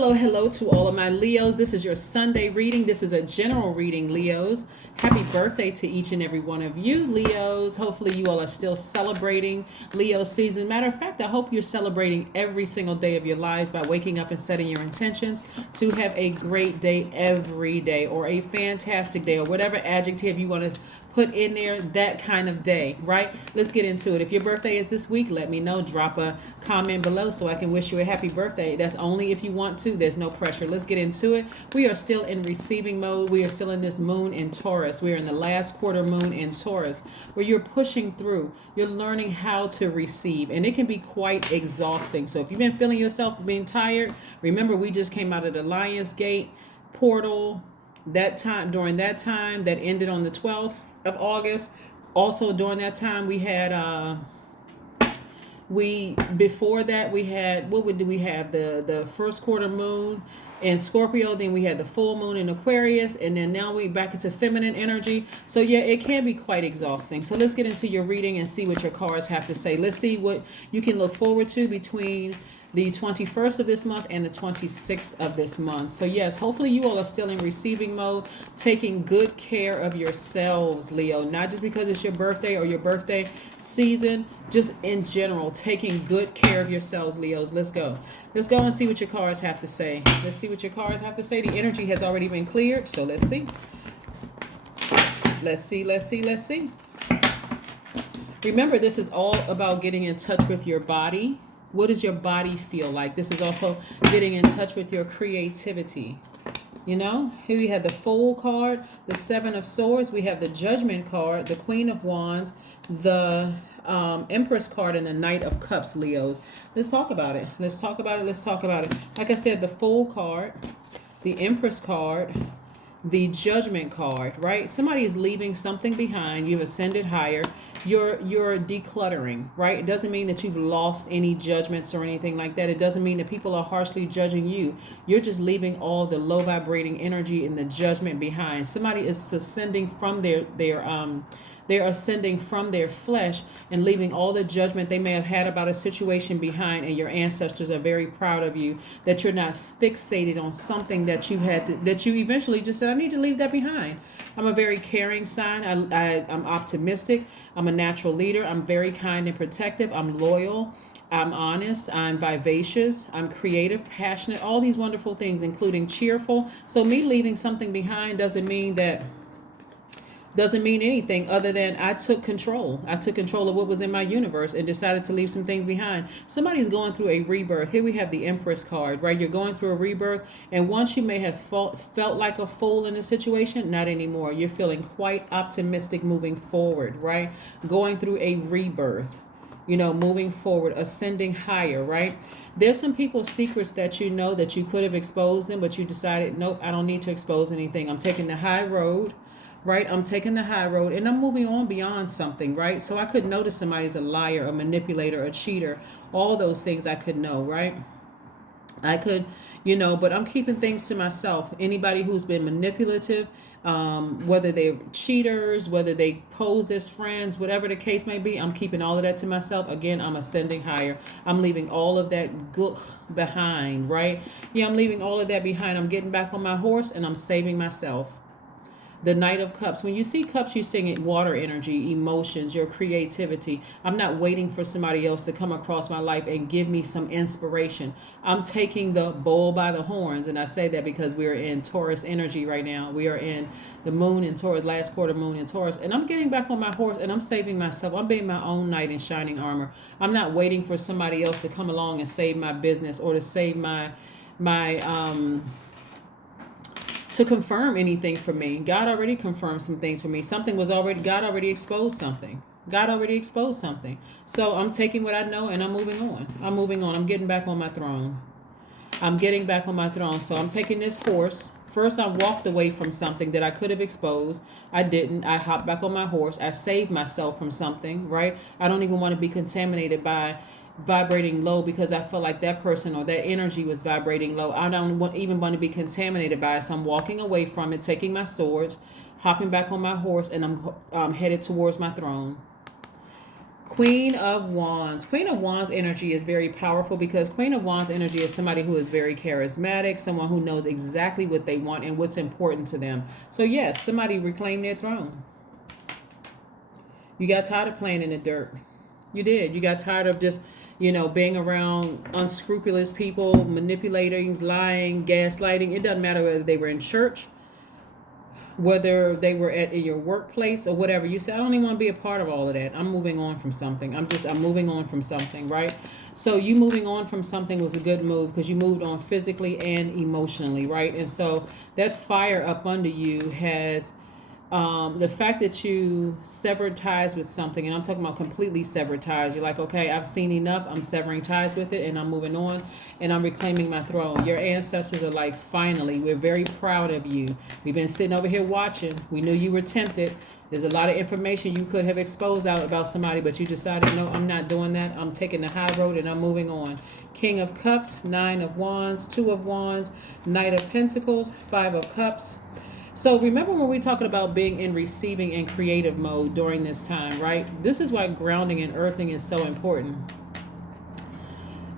Hello, hello to all of my Leos. This is your Sunday reading. This is a general reading, Leos. Happy birthday to each and every one of you, Leos. Hopefully you all are still celebrating Leo season. Matter of fact, I hope you're celebrating every single day of your lives by waking up and setting your intentions to have a great day every day, or a fantastic day, or whatever adjective you want to put in there, that kind of day, right? Let's get into it. If your birthday is this week, let me know. Drop a comment below so I can wish you a happy birthday. That's only if you want to. There's no pressure. Let's get into it. We are still in receiving mode. We are still in this moon in Taurus. We are in the last quarter moon in Taurus, where you're pushing through. You're learning how to receive, and it can be quite exhausting. So if you've been feeling yourself being tired, remember we just came out of the Lion's Gate portal. During that time that ended on the 12th of August. Also during that time we had before that we had, we have the first quarter moon in Scorpio, then we had the full moon in Aquarius, and then now we back into feminine energy. So yeah, it can be quite exhausting. So let's get into your reading and see what your cards have to say. Let's see what you can look forward to between the 21st of this month and the 26th of this month. So yes, hopefully you all are still in receiving mode, taking good care of yourselves, Leo. Not just because it's your birthday or your birthday season, just in general, taking good care of yourselves, Leos. Let's go. Let's go and see what your cards have to say. Let's see what your cards have to say. The energy has already been cleared, so let's see. Let's see. Remember, this is all about getting in touch with your body. What does your body feel like? This is also getting in touch with your creativity. You know, here we have the Fool card, the Seven of Swords. We have the Judgment card, the Queen of Wands, the Empress card, and the Knight of Cups, Leos. Let's talk about it. Let's talk about it. Like I said, the Fool card, the Empress card, the Judgment card, right? Somebody is leaving something behind. You've ascended higher. You're decluttering, right? It doesn't mean that you've lost any judgments or anything like that. It doesn't mean that people are harshly judging you. You're just leaving all the low vibrating energy and the judgment behind. Somebody is ascending from they're ascending from their flesh and leaving all the judgment they may have had about a situation behind, and your ancestors are very proud of you that you're not fixated on something that that you eventually just said, I need to leave that behind. I'm a very caring sign. I'm optimistic. I'm a natural leader. I'm very kind and protective. I'm loyal. I'm honest. I'm vivacious. I'm creative, passionate, all these wonderful things, including cheerful. So me leaving something behind doesn't mean anything other than I took control. I took control of what was in my universe and decided to leave some things behind. Somebody's going through a rebirth. Here we have the Empress card, right? You're going through a rebirth, and once you may have felt like a fool in a situation, not anymore. You're feeling quite optimistic moving forward, right? Going through a rebirth, moving forward, ascending higher, right? There's some people's secrets that you know that you could have exposed them, but you decided, nope, I don't need to expose anything. I'm taking the high road. Right? I'm taking the high road and I'm moving on beyond something, right? So I could notice somebody's a liar, a manipulator, a cheater, all those things I could know, right? I could, but I'm keeping things to myself. Anybody who's been manipulative, whether they're cheaters, whether they pose as friends, whatever the case may be, I'm keeping all of that to myself. Again, I'm ascending higher. I'm leaving all of that behind, right? Yeah, I'm leaving all of that behind. I'm getting back on my horse and I'm saving myself. The Knight of Cups. When you see cups, you're seeing it, water energy, emotions, your creativity. I'm not waiting for somebody else to come across my life and give me some inspiration. I'm taking the bull by the horns. And I say that because we're in Taurus energy right now. We are in the moon in Taurus, last quarter moon in Taurus. And I'm getting back on my horse and I'm saving myself. I'm being my own knight in shining armor. I'm not waiting for somebody else to come along and save my business or to save to confirm anything for me. God already confirmed some things for me. God already exposed something. So I'm taking what I know and I'm moving on. I'm getting back on my throne. So I'm taking this horse. First, I walked away from something that I could have exposed. I didn't. I hopped back on my horse. I saved myself from something, right? I don't even want to be contaminated by vibrating low because I felt like that person or that energy was vibrating low. I don't even want to be contaminated by it. So I'm walking away from it, taking my swords, hopping back on my horse, and I'm headed towards my throne. Queen of Wands. Queen of Wands energy is very powerful because Queen of Wands energy is somebody who is very charismatic, someone who knows exactly what they want and what's important to them. So yes, somebody reclaimed their throne. You got tired of playing in the dirt. You did. You got tired of just, being around unscrupulous people, manipulating, lying, gaslighting. It doesn't matter whether they were in church, whether they were in your workplace or whatever. You say, I don't even want to be a part of all of that. I'm moving on from something. I'm moving on from something, right? So you moving on from something was a good move because you moved on physically and emotionally, right? And so that fire up under you has the fact that you severed ties with something, and I'm talking about completely severed ties. You're like, okay, I've seen enough. I'm severing ties with it, and I'm moving on, and I'm reclaiming my throne. Your ancestors are like, finally, we're very proud of you. We've been sitting over here watching. We knew you were tempted. There's a lot of information you could have exposed out about somebody, but you decided, no, I'm not doing that. I'm taking the high road, and I'm moving on. King of Cups, Nine of Wands, Two of Wands, Knight of Pentacles, Five of Cups. So remember when we're talking about being in receiving and creative mode during this time, right? This is why grounding and earthing is so important.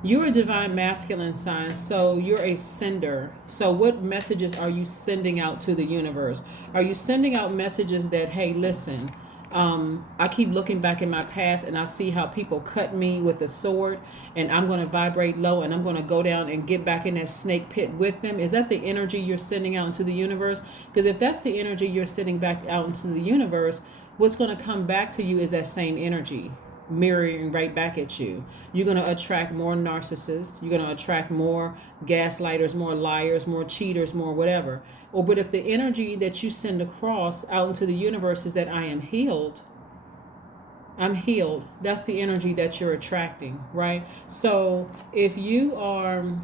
You're a divine masculine sign, so you're a sender. So what messages are you sending out to the universe? Are you sending out messages that, hey, listen, I keep looking back in my past and I see how people cut me with a sword, and I'm going to vibrate low and I'm going to go down and get back in that snake pit with them? Is that the energy you're sending out into the universe? Because if that's the energy you're sending back out into the universe, what's going to come back to you is that same energy mirroring right back at you. You're going to attract more narcissists. You're going to attract more gaslighters, more liars, more cheaters, more whatever. Or but if the energy that you send across out into the universe is that I am healed, I'm healed, that's the energy that you're attracting, right? So if you're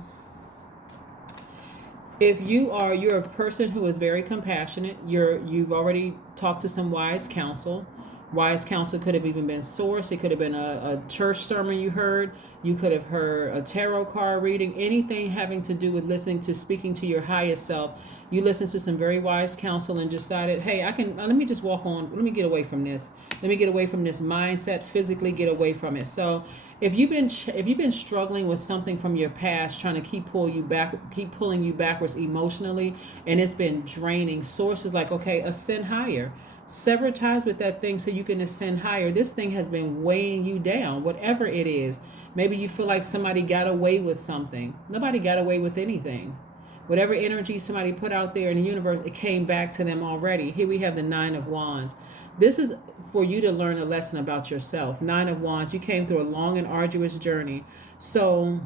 a person who is very compassionate, you've already talked to some wise counsel. Wise counsel could have even been source. It could have been a church sermon you heard. You could have heard a tarot card reading, anything having to do with listening to, speaking to your highest self. You listened to some very wise counsel and decided, hey, let me just walk on, let me get away from this. Let me get away from this mindset, physically get away from it. So if you've been struggling with something from your past, trying to keep pulling you backwards emotionally, and it's been draining, source is like, okay, ascend higher. Sever ties with that thing so you can ascend higher. This thing has been weighing you down, whatever it is. Maybe you feel like somebody got away with something. Nobody got away with anything. Whatever energy somebody put out there in the universe, it came back to them already. Here we have the Nine of Wands. This is for you to learn a lesson about yourself. Nine of Wands, you came through a long and arduous journey. So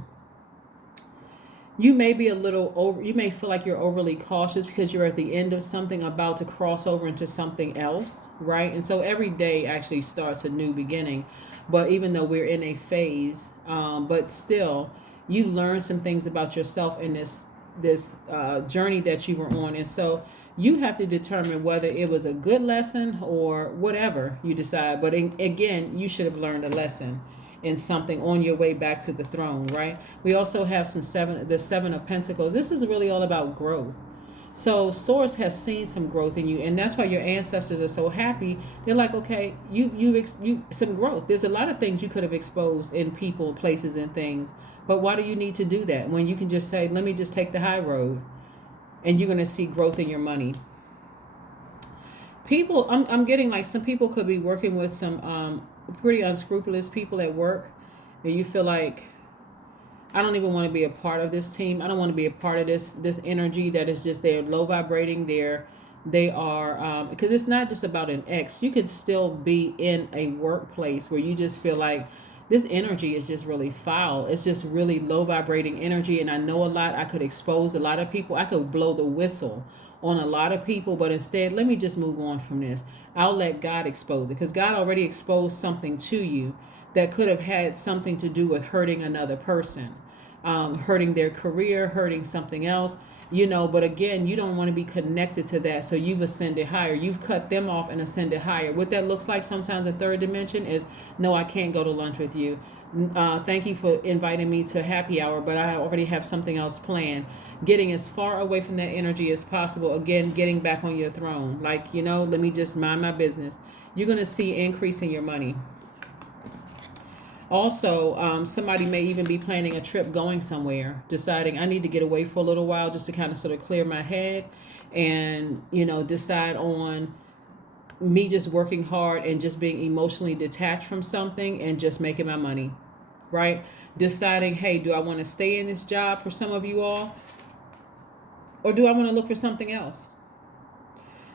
you may be you may feel like you're overly cautious because you're at the end of something, about to cross over into something else, right? And so every day actually starts a new beginning. But even though we're in a phase, but still, you learn some things about yourself in this journey that you were on. And so you have to determine whether it was a good lesson or whatever you decide. But again, you should have learned a lesson in something on your way back to the throne, right? We also have the Seven of Pentacles. This is really all about growth. So Source has seen some growth in you, and that's why your ancestors are so happy. They're like, okay, you some growth. There's a lot of things you could have exposed in people, places, and things, but why do you need to do that when you can just say, let me just take the high road, and you're going to see growth in your money? People, I'm getting like some people could be working with some pretty unscrupulous people at work that you feel like, I don't even want to be a part of this team. I don't want to be a part of this energy that is just, they're low vibrating. They are because it's not just about an ex. You could still be in a workplace where you just feel like this energy is just really foul. It's just really low vibrating energy. And I know a lot. I could expose a lot of people. I could blow the whistle on a lot of people, but instead, let me just move on from this. I'll let God expose it, because God already exposed something to you that could have had something to do with hurting another person, hurting their career, hurting something else, but again, you don't want to be connected to that. So you've ascended higher. You've cut them off and ascended higher. What that looks like sometimes the third dimension is, no, I can't go to lunch with you. Thank you for inviting me to happy hour, but I already have something else planned. Getting as far away from that energy as possible. Again, getting back on your throne. Like, let me just mind my business. You're going to see increase in your money. Also, somebody may even be planning a trip going somewhere, deciding I need to get away for a little while just to kind of sort of clear my head and, decide on me just working hard and just being emotionally detached from something and just making my money, right? Deciding, hey, do I want to stay in this job for some of you all, or do I want to look for something else?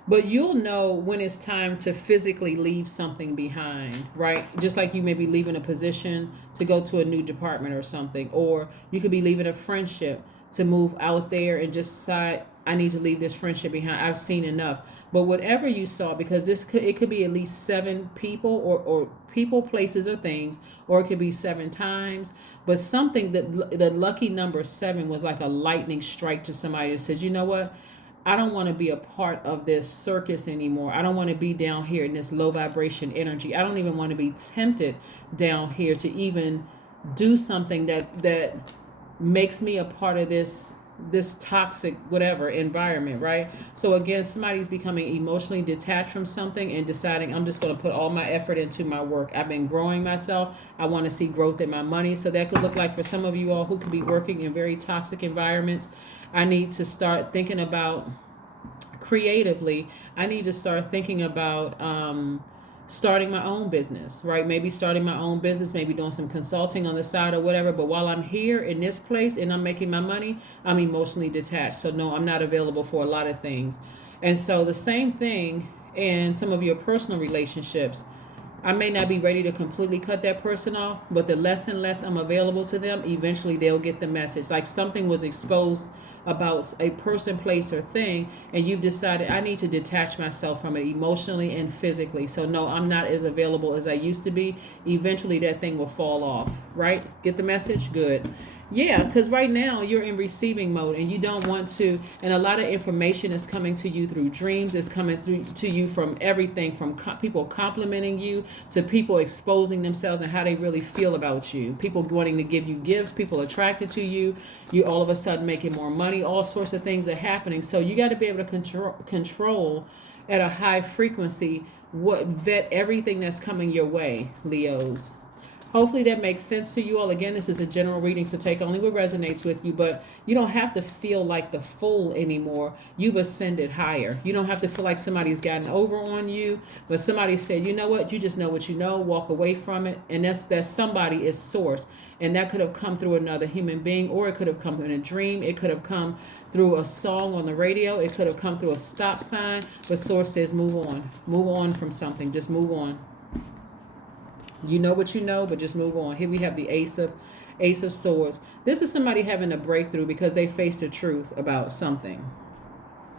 But you'll know when it's time to physically leave something behind, right? Just like you may be leaving a position to go to a new department or something, or you could be leaving a friendship to move out there and just decide, I need to leave this friendship behind. I've seen enough. But whatever you saw, because it could be at least 7 people or people, places, or things, or it could be 7 times. But something that the lucky number 7 was like a lightning strike to somebody that says, you know what? I don't want to be a part of this circus anymore. I don't want to be down here in this low vibration energy. I don't even want to be tempted down here to even do something that makes me a part of this toxic whatever environment, right? So again, somebody's becoming emotionally detached from something and deciding, I'm just going to put all my effort into my work. I've been growing myself. I want to see growth in my money. So that could look like, for some of you all who could be working in very toxic environments, I need to start thinking about creatively. I need to start thinking about starting my own business, right? Maybe starting my own business, maybe doing some consulting on the side or whatever. But while I'm here in this place and I'm making my money, I'm emotionally detached. So no, I'm not available for a lot of things. And so the same thing in some of your personal relationships. I may not be ready to completely cut that person off, but the less and less I'm available to them, eventually they'll get the message. Like something was exposed about a person, place, or thing, and you've decided, I need to detach myself from it emotionally and physically. So no, I'm not as available as I used to be. Eventually that thing will fall off, right? Get the message? Good. Yeah, because right now you're in receiving mode and you don't want to, and a lot of information is coming to you through dreams. It's coming through to you from everything from people complimenting you to people exposing themselves and how they really feel about you. People wanting to give you gifts, people attracted to you. You all of a sudden making more money, all sorts of things are happening. So you got to be able to control at a high frequency vet everything that's coming your way, Leos. Hopefully that makes sense to you all. Again, this is a general reading, so take only what resonates with you, but you don't have to feel like the fool anymore. You've ascended higher. You don't have to feel like somebody's gotten over on you, but somebody said, you know what, you just know what you know, walk away from it. And that somebody is source. And that could have come through another human being, or it could have come in a dream. It could have come through a song on the radio. It could have come through a stop sign. But source says, move on. Move on from something. Just move on. You know what you know, but just move on. Here we have the Ace of Swords. This is somebody having a breakthrough because they faced the truth about something.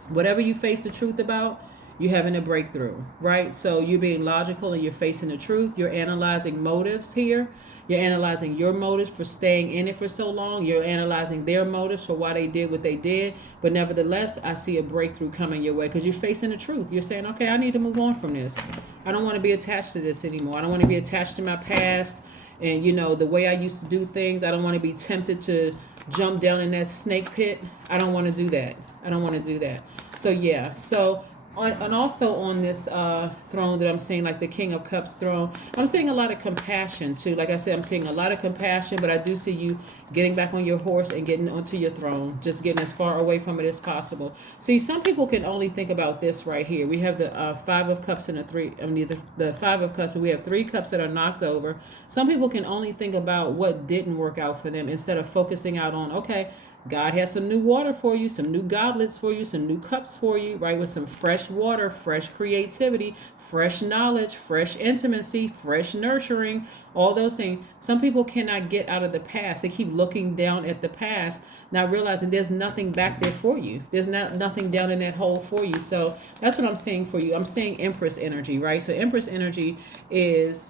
Whatever you face the truth about, you're having a breakthrough, right? So you're being logical and you're facing the truth. You're analyzing motives here. You're analyzing your motives for staying in it for so long. You're analyzing their motives for why they did what they did. But nevertheless, I see a breakthrough coming your way because you're facing the truth. You're saying, okay, I need to move on from this. I don't want to be attached to this anymore. I don't want to be attached to my past and, the way I used to do things. I don't want to be tempted to jump down in that snake pit. I don't want to do that. I don't want to do that. So, yeah. So, and also on this throne that I'm seeing, like the King of Cups throne, I'm seeing a lot of compassion too. Like I said, I'm seeing a lot of compassion, but I do see you getting back on your horse and getting onto your throne, just getting as far away from it as possible. See, some people can only think about this right here. We have the 5 of Cups and the 5 of Cups, but we have 3 cups that are knocked over. Some people can only think about what didn't work out for them instead of focusing out on, okay, God has some new water for you, some new goblets for you, some new cups for you, right? With some fresh water, fresh creativity, fresh knowledge, fresh intimacy, fresh nurturing, all those things. Some people cannot get out of the past. They keep looking down at the past, not realizing there's nothing back there for you. There's nothing down in that hole for you. So that's what I'm seeing for you. I'm seeing Empress energy, right? So Empress energy is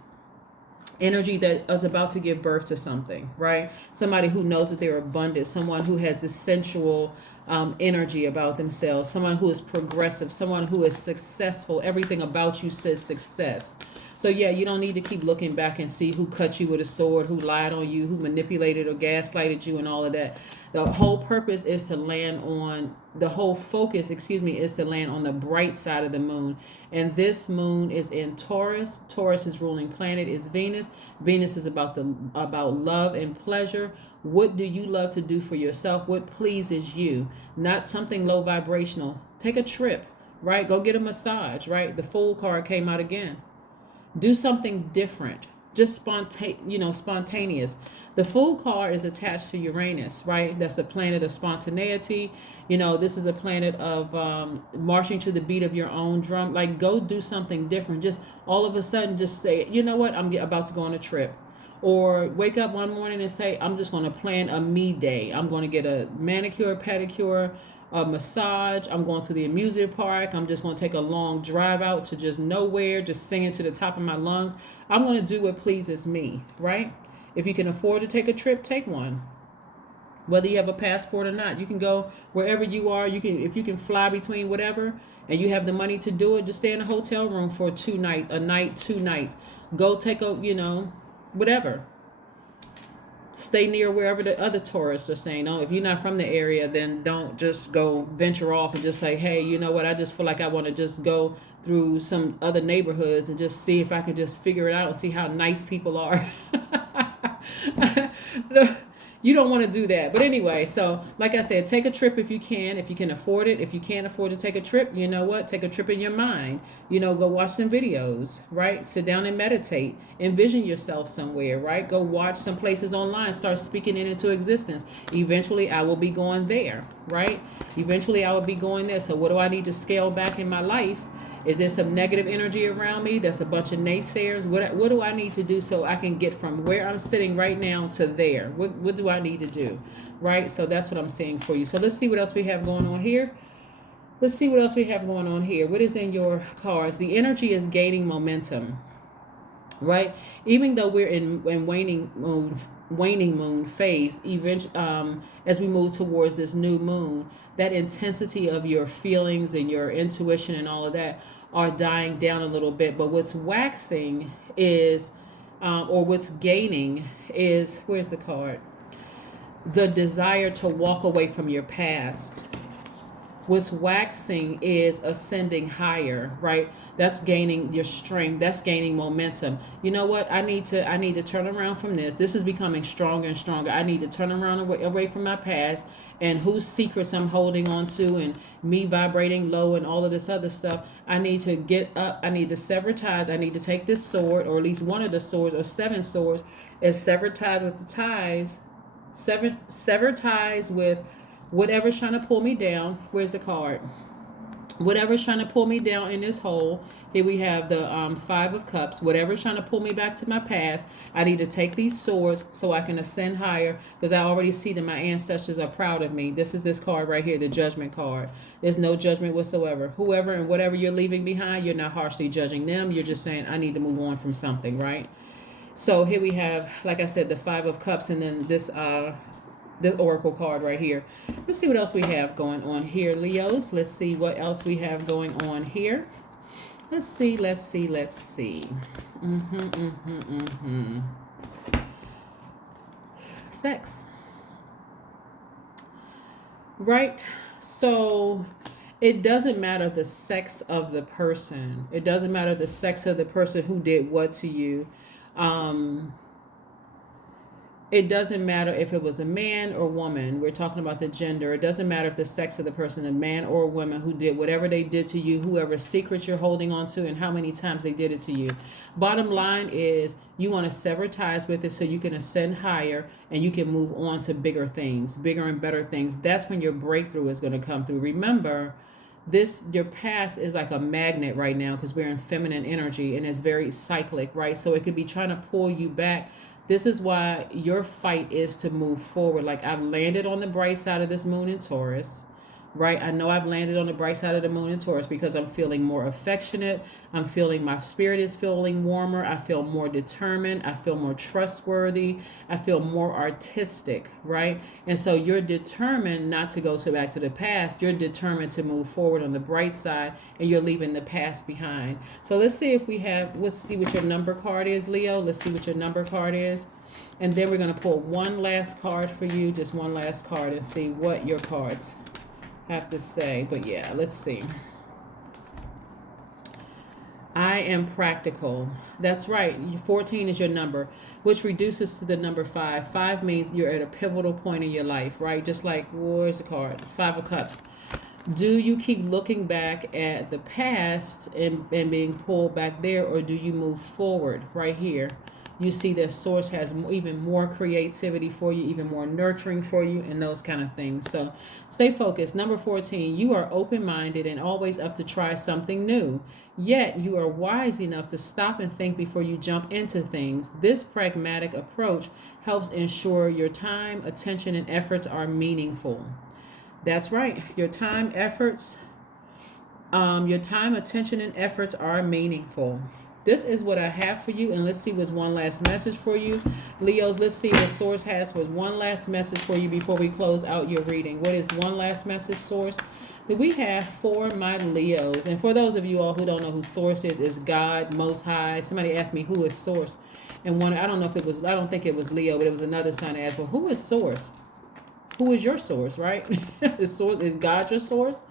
energy that is about to give birth to something, right? Somebody who knows that they're abundant, someone who has this sensual energy about themselves, someone who is progressive, someone who is successful. Everything about you says success, So yeah, you don't need to keep looking back and see who cut you with a sword, who lied on you, who manipulated or gaslighted you, and all of that. The whole purpose is to land on the whole focus, is to land on the bright side of the moon. And this moon is in Taurus. Taurus's ruling planet is Venus. Venus is about love and pleasure. What do you love to do for yourself? What pleases you? Not something low vibrational. Take a trip, right? Go get a massage, right? The Fool card came out again. Do something different. Just spontaneous. The Fool card is attached to Uranus, right? That's the planet of spontaneity. This is a planet of marching to the beat of your own drum. Like, go do something different. Just all of a sudden, just say, you know what? I'm about to go on a trip. Or wake up one morning and say, I'm just going to plan a me day. I'm going to get a manicure, pedicure, a massage. I'm going to the amusement park. I'm just going to take a long drive out to just nowhere, just singing to the top of my lungs. I'm going to do what pleases me, right? If you can afford to take a trip, take one. Whether you have a passport or not, you can go wherever you are. If you can fly between whatever, and you have the money to do it, just stay in a hotel room for 2 nights, a night, 2 nights. Go take whatever. Stay near wherever the other tourists are staying. If you're not from the area, then don't just go venture off and just say, hey, you know what? I just feel like I want to just go through some other neighborhoods and just see if I can just figure it out and see how nice people are. You don't want to do that. But anyway, so like I said, take a trip if you can afford it. If you can't afford to take a trip, you know what? Take a trip in your mind. Go watch some videos, right? Sit down and meditate. Envision yourself somewhere, right? Go watch some places online. Start speaking it into existence. Eventually, I will be going there, right? Eventually, I will be going there. So what do I need to scale back in my life? Is there some negative energy around me? There's a bunch of naysayers. What do I need to do so I can get from where I'm sitting right now to there? What do I need to do? Right? So that's what I'm saying for you. So let's see what else we have going on here. What is in your cards? The energy is gaining momentum. Right? Even though we're in waning moon phase, as we move towards this new moon, that intensity of your feelings and your intuition and all of that are dying down a little bit. But what's waxing is, or what's gaining is, where's the card? The desire to walk away from your past. What's waxing is ascending higher, right? That's gaining your strength. That's gaining momentum. You know what? I need to turn around from this. This is becoming stronger and stronger. I need to turn around away from my past and whose secrets I'm holding on to and me vibrating low and all of this other stuff. I need to get up. I need to sever ties. I need to take this sword, or at least one of the swords, or 7 swords, and sever ties with the ties. Sever ties with whatever's trying to pull me down. Where's the card? Whatever's trying to pull me down in this hole. Here we have the 5 of Cups. Whatever's trying to pull me back to my past, I need to take these swords so I can ascend higher, because I already see that my ancestors are proud of me. This is this card right here, the Judgment card. There's no judgment whatsoever. Whoever and whatever you're leaving behind, you're not harshly judging them. You're just saying, I need to move on from something, right? So here we have, like I said, the 5 of Cups, and then this Oracle card right here. Let's see what else we have going on here, Leos. Let's see what else we have going on here. Let's see. Sex. Right? So it doesn't matter the sex of the person. It doesn't matter the sex of the person who did what to you. It doesn't matter if it was a man or woman. We're talking about the gender. It doesn't matter if the sex of the person, a man or a woman, who did whatever they did to you, whoever secret you're holding on to, and how many times they did it to you. Bottom line is, you want to sever ties with it so you can ascend higher and you can move on to bigger things, bigger and better things. That's when your breakthrough is going to come through. Remember, your past is like a magnet right now, because we're in feminine energy and it's very cyclic, right? So it could be trying to pull you back. This is why your fight is to move forward. Like, I've landed on the bright side of this moon in Taurus. right? I know I've landed on the bright side of the moon in Taurus because I'm feeling more affectionate. I'm feeling my spirit is feeling warmer. I feel more determined. I feel more trustworthy. I feel more artistic, right? And so you're determined not to go back to the past. You're determined to move forward on the bright side, and you're leaving the past behind. So let's see if we have, let's see what your number card is, Leo. Let's see what your number card is. And then we're going to pull one last card for you, just one last card, and see what your cards have to say. But yeah, let's see. I am practical. That's right. 14 is your number, which reduces to the number 5. 5 means you're at a pivotal point in your life, right? Just like, where's the card? 5 of Cups. Do you keep looking back at the past and being pulled back there, or do you move forward right here? You see that source has even more creativity for you, even more nurturing for you, and those kind of things. So stay focused. Number 14, you are open-minded and always up to try something new. Yet you are wise enough to stop and think before you jump into things. This pragmatic approach helps ensure your time, attention, and efforts are meaningful. That's right. Your time, attention, and efforts are meaningful. This is what I have for you, and let's see what's one last message for you. Leos, let's see what Source has for one last message for you before we close out your reading. What is one last message, Source, that we have for my Leos? And for those of you all who don't know who Source is God, Most High. Somebody asked me who is Source. And I don't think it was Leo, but it was another sign that asked, well, who is Source? Who is your source, right? Is God your source?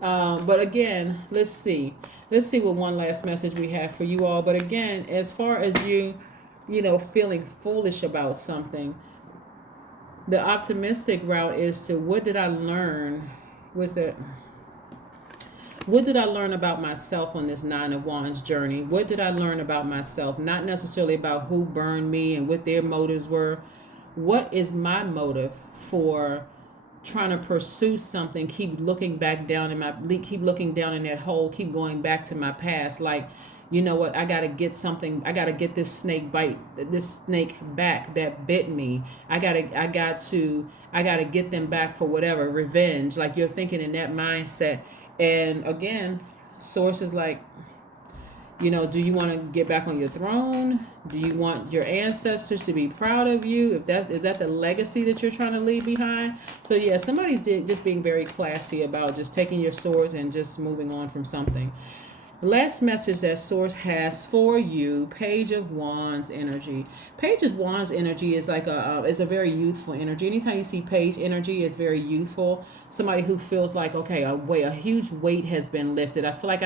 But again, let's see what one last message we have for you all. But again, as far as you feeling foolish about something, the optimistic route is to, what did I learn? What did I learn about myself on this 9 of Wands journey? What did I learn about myself? Not necessarily about who burned me and what their motives were. What is my motive for trying to pursue something? Keep looking down in that hole, keep going back to my past. Like, you know what? I got to get something. I got to get this snake back that bit me. I got to get them back for whatever, revenge. Like, you're thinking in that mindset. And again, Source is like, do you want to get back on your throne? Do you want your ancestors to be proud of you? Is that the legacy that you're trying to leave behind? So yeah, somebody's just being very classy about just taking your swords and just moving on from something. The last message that Source has for you, Page of Wands energy. Page of Wands energy is like it's a very youthful energy. Anytime you see Page energy, it's very youthful. Somebody who feels like, okay, a huge weight has been lifted. I feel like